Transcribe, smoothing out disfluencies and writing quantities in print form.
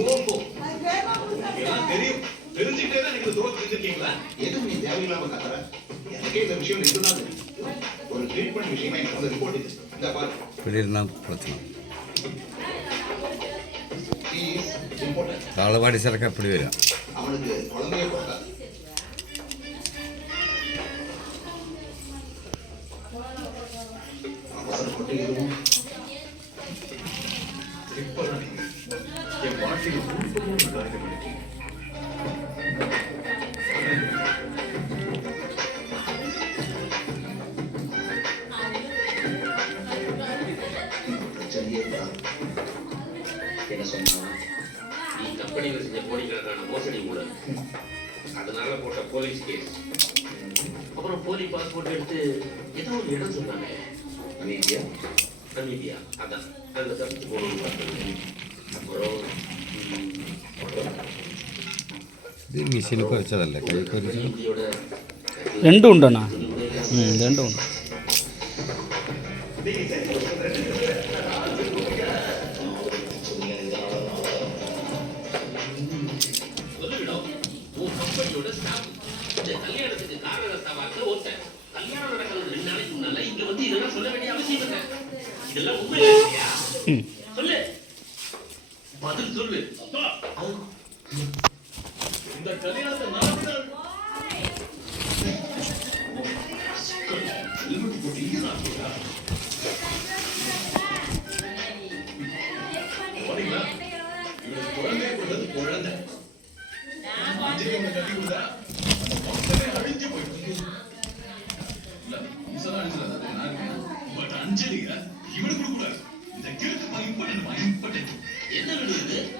ஓஹோ, எல்லாம் தெரியும். தெரிஞ்சுக்கிட்டே தான் நீங்க தூரம் தெரிஞ்சிருக்கீங்களா? எதுவும் நீ தேவையில்லாம கத்துற. எனக்கே இந்த விஷயம் நிஜம்தான் தெரியும். ஒரு ட்ரீட்மெண்ட் விஷயமா எனக்கு வந்து ரிப்போர்ட் இது. இந்த பாரு. வெளியில பிரச்சனை. தாளவாடி சரக்கு அப்படி வரும். அவனுக்கு குழந்தைய போட்டா அவசரப்பட்டு எதுவும் இப்பதான் என் வாழ்க்கையில் முழுப்பதும் காரியம் பண்ணிட்டீங்க. என்ன சொன்னா நீ கம்பெனியில் செஞ்ச கோடிக்கணக்கான மோசடி ஊழல், அதனால போட்ட போலீஸ் கேஸ், அப்புறம் போலி பாஸ்போர்ட் எடுத்து ஏதோ ஒரு இடம் சொன்னாங்க. நமீபியா அதான் அங்கே தப்பிச்சு போகணும்னு பார்த்தது. அப்புறம் ഇത് മിഷീൻ കുറച്ചതല്ലേ കൈ കുറച്ച് இந்தியோட രണ്ടും ഉണ്ടോண்ணா രണ്ടും ഉണ്ട്. கம்பெனியோட ஸ்டாஃப் இந்த கல்யாணத்துக்கு காரணத்தாவாக்க ஒருத்தன் கல்யாணம் நடக்கிறது 2 நாளைக்கு முன்னால இங்க வந்து இதெல்லாம் சொல்ல வேண்டிய அவசியம் இல்லை. இதெல்லாம் உண்மை இல்லையா? சொல்லு, பதில் சொல்லு. இந்த கல்யாணத்தை நடத்தினால் குழந்தை கொண்டது குழந்தை கட்டி கொடுத்தா அந்த பக்கமே அழிஞ்சு போயிடும். பட் அஞ்சலியா இவனுக்கு கொடுக்கூடாது. இந்த கிழக்கு இம்பார்ட்டன்ட் என்ன வேணும்?